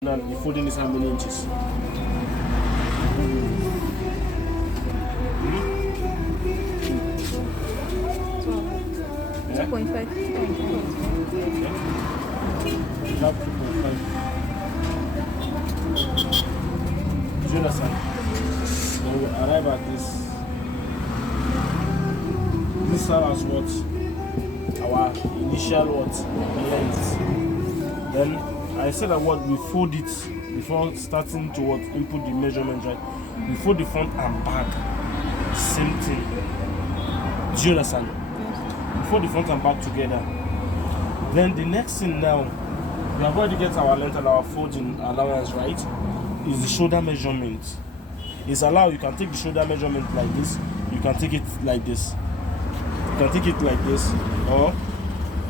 Now the folding is how many inches? 2.5. Okay. You have 2.5. Do you understand? Then we arrive at this. This serves as what? Our initial what? Length. Then I said that what we fold it before starting to what input the measurement, right? We fold the front and back. Same thing. Do you understand? Yes. We fold the front and back together. Then the next thing now, we have already get our length and our folding allowance, right? Is the shoulder measurement. It's allowed. You can take the shoulder measurement like this. You can take it like this. You can take it like this or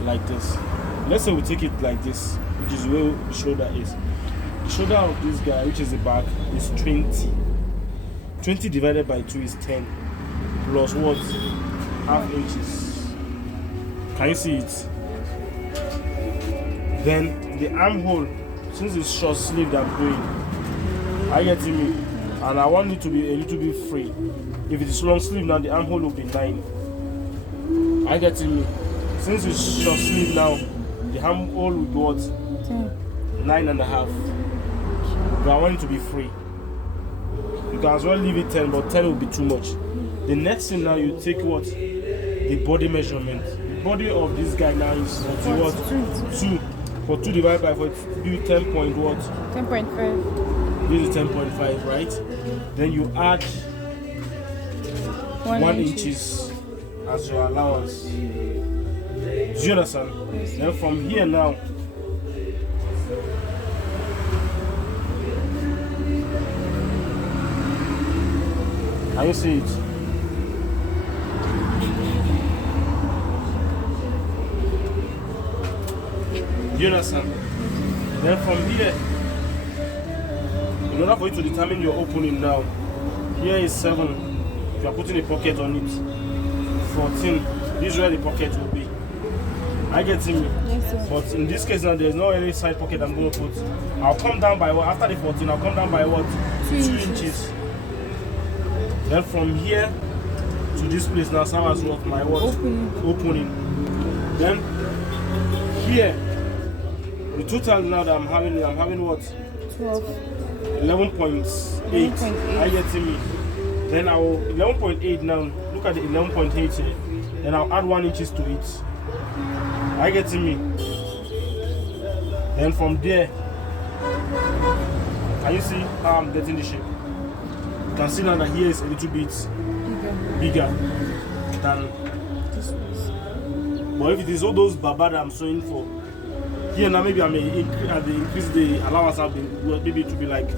like this. Let's say we take it like this, which is where the shoulder is. The shoulder of this guy, which is the back, is 20. 20 divided by 2 is 10. Plus what? Half inches. Can you see it? Then the armhole, since it's short sleeve that I'm doing, are you getting me? And I want it to be a little bit free. If it is long sleeve now, the armhole will be 9. Are you getting me? Since it's short sleeve now, the armhole will be what? 9.5. But I want it to be free. You can as well leave it 10, but 10 will be too much. The next thing now, you take what? The body measurement. The body of this guy now is 40 what? 2. For 2 divided by 4, you 10 point what? 10.5. This is 10.5, right? Then you add 1 inches as your allowance. Do you understand? Yes. Then from here now, can you see it? Do you understand? Then from here, in order for you to determine your opening now, here is 7. If you are putting a pocket on it, 14. This is where the pocket will be. I get me. Yes, sir. But in this case now, there is no any side pocket I'm going to put. I'll come down by what? After the 14, I'll come down by what? 2 inches. Then from here to this place now serves as what? My what? Opening. Then here, the total now that I'm having what? 12. 11.8. I get me. Then I will 11.8 now. Look at the 11.8 here. Then I'll add 1 inches to it. I get me. Then from there, can you see how I'm getting the shape? You can see now that here is a little bit bigger than This was. but if it is all those baba that I'm sewing for, here now maybe I may increase the allowance. Maybe it to be like,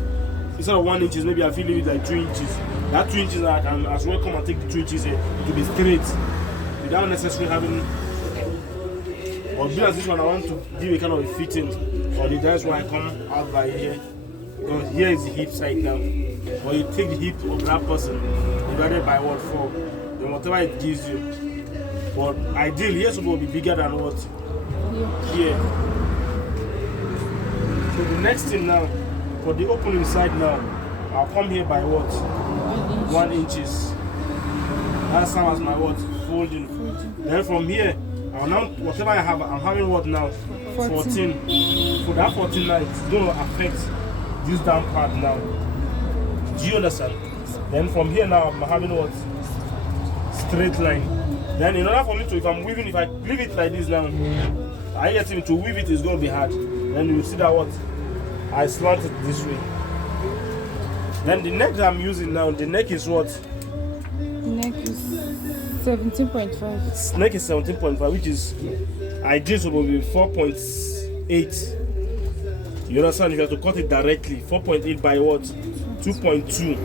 instead of 1 inches, maybe I feel it like 2 inches. That 2 inches I can as well come and take the 2 inches here to be straight without necessarily having. Or be as this one, I want to give a kind of a fitting for the that's why I come out by here. Because here is the hip side now. Or you take the hip of that person divided by what 4, then whatever it gives you. But ideally, here supposed to be bigger than what? Here. So the next thing now, for the opening side now, I'll come here by what? 1 inches. That's how as my what? Folding. Then from here, I'll now, whatever I have, I'm having what now? 14. For that 14 now, it's going to affect this down part now. Do you understand? Then from here now, I'm having what? Straight line. Then in order for me to, if I'm weaving, if I leave it like this now, I get him to weave it is going to be hard. Then you see that what? I slant it this way. Then the neck that I'm using now, the neck is what? Neck is 17.5. Neck is 17.5, which is ideal supposed to be 4.8. You understand? If you have to cut it directly, 4.8 by what? 2.2.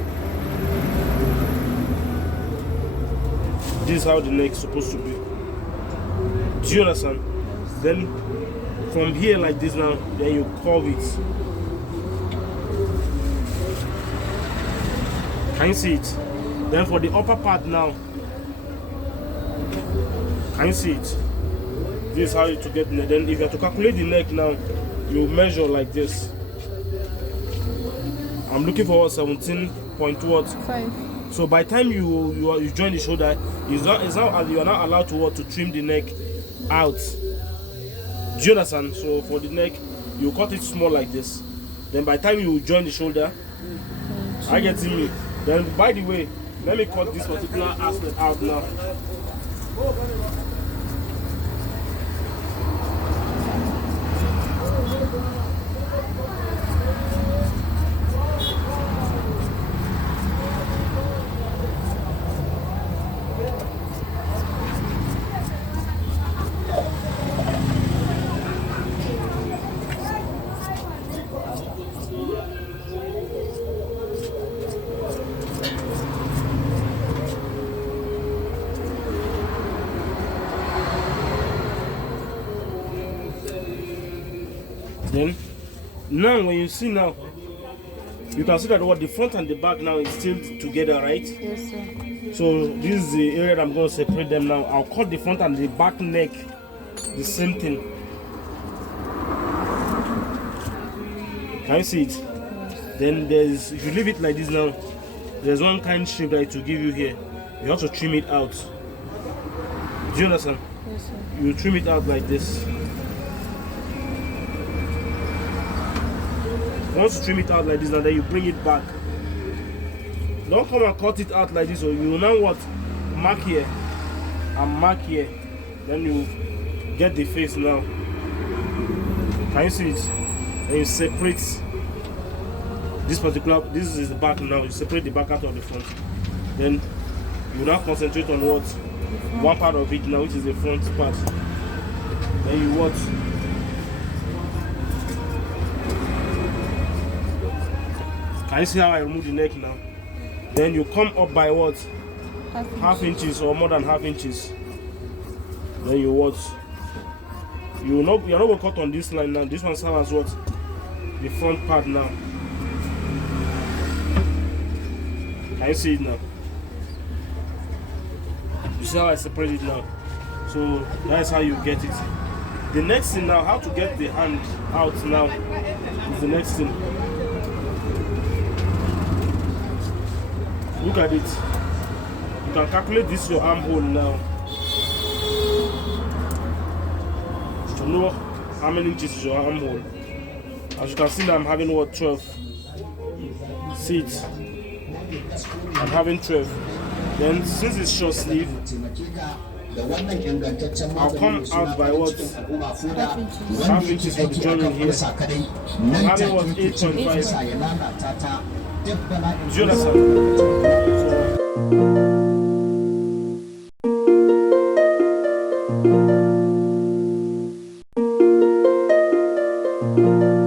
This is how the neck is supposed to be. Do you understand? Then from here like this now, then you curve it. Can you see it? Then for the upper part now, can you see it? This is how you to get the neck. Then if you have to calculate the neck now, you measure like this. I'm looking for 17 point what? 5. So by the time you join the shoulder, you are not allowed to trim the neck out. Do you understand? So for the neck, you cut it small like this. Then by the time you join the shoulder, I get me. Then by the way, let me cut this particular aspect out now. Then now when you see now, you can see that what the front and the back now is still together, right? Yes, sir. So this is the area that I'm going to separate them now. I'll cut the front and the back neck the same thing. Can you see it? Yes. Then if you leave it like this now, there's one kind shape that it will give you here. You have to trim it out. Do you understand? Yes, sir. You trim it out like this. Once you trim it out like this, and then you bring it back. Don't come and cut it out like this, or you will now what? Mark here and mark here. Then you get the face now. Can you see it? And you separate this particular. This is the back now. You separate the back out of the front. Then you now concentrate on what? One part of it now, which is the front part. Then you what? Can you see how I remove the neck now? Then you come up by what? Half inches or more than half inches. Then you what? You're not going to cut on this line now. This one serves as what? The front part now. Can you see it now? You see how I separate it now? So that's how you get it. The next thing now, how to get the hand out now is the next thing. Look at it. You can calculate this your armhole now to know how many inches is your armhole. As you can see now, I'm having what, 12. See it? I'm having 12. Then since it's short sleeve, I'll come out by what? Half inches for the joining here. I'm having what, 8.5. Do you understand? So